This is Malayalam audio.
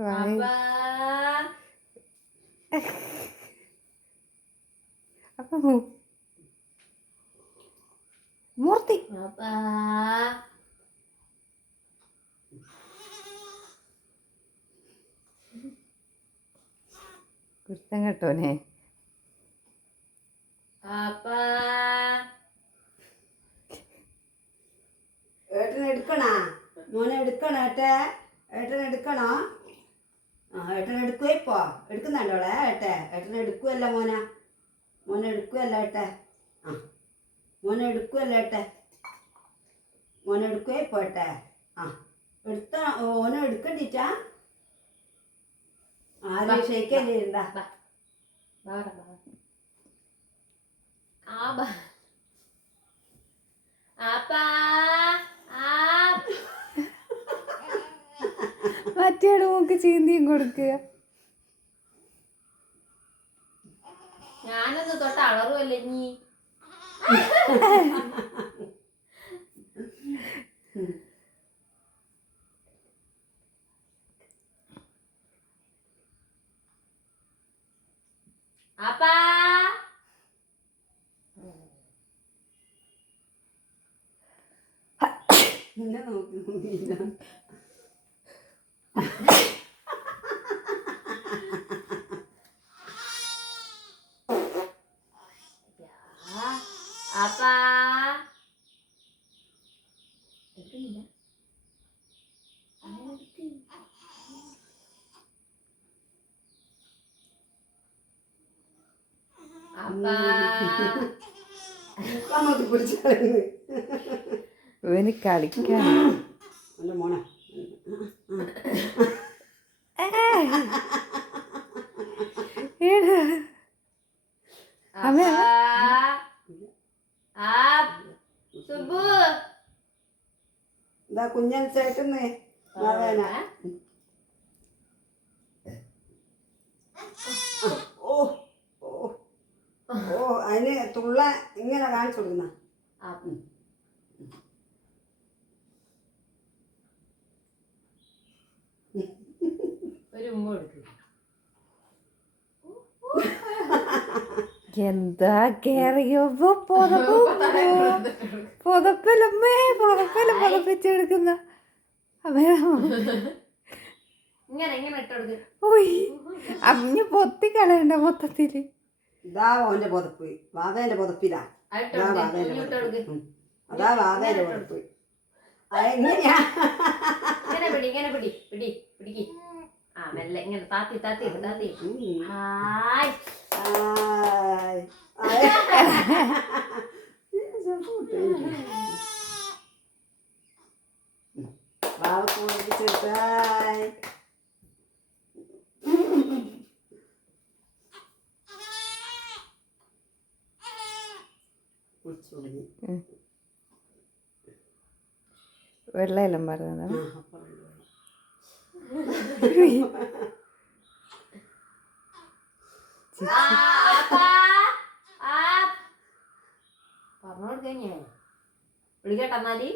Apa? Apa mu? Murti. Apa? കുരുത്തം കേട്ടോനെ. Apa? ഏട്ടൻ എടുക്കണോ മോനെ എടുക്കണോ ഏട്ടൻ എടുക്കണോ ഏട്ടൻ എടുക്കുവോ ഇപ്പോ എടുക്കുന്നുണ്ടോളെ ഏട്ടൻ എടുക്കുവല്ല മോനെ എടുക്കുവല്ല മോനെ എടുക്കുവല്ല മോനെ എടുക്കുവോ ഇപ്പോ എടുത്ത ഓനെ എടുക്കണ്ടിട്ടാ ആരും ഷെയ്ക്കല്ലേ ഇരുന്നാ Apa? Apa? മറ്റേടെ മൂക്ക് ചീന്തിയും കൊടുക്കുക. ഞാനൊന്ന് തൊട്ട് അളറുമല്ലേ നീ. Apa? എന്നെ നോക്കില്ല Apa? എടുക്കുന്നില്ല. Apa? അങ്ങോട്ട് പിടിച്ചായിരുന്നു ഇവന് കളിക്കാൻ. എൻ്റെ മോനെ അമ്മ Subuh. എന്താ കുഞ്ഞൻ ചേട്ടന്ന് മകന ഓ ഓ ഓ അതിന് തുള്ള ഇങ്ങനെ കാണിച്ചു കൊടുക്കുന്ന ഒരു ഉമ്മ കൊടുക്കും. എന്താ കേറിയപ്പോ പുതപ്പലമ്മേ പുതപ്പിച്ചെടുക്കുന്ന ഇങ്ങനെ ഇങ്ങനെ ഇട്ടോടുക്ക്. അമ്മ പൊത്തി കളയണ്ട മൊത്തത്തില്. ഇതാ ഓന്റെ പുതപ്പ് വാവേന്റെ പുതപ്പിതാ അതാ വാവേന്റെ പുതപ്പ് എങ്ങനെയാ ഇങ്ങനെ പിടിക്ക്. ആ മെല്ലെ ഇങ്ങനെ താത്തി. ഹായ്. വാവക്ക് ഓടിച്ചെടുത്തായി വെള്ളയെല്ലാം പറഞ്ഞതാണ്. പറഞ്ഞോട് കഴിഞ്ഞേ വിളിക്കട്ടെ എന്നാല്.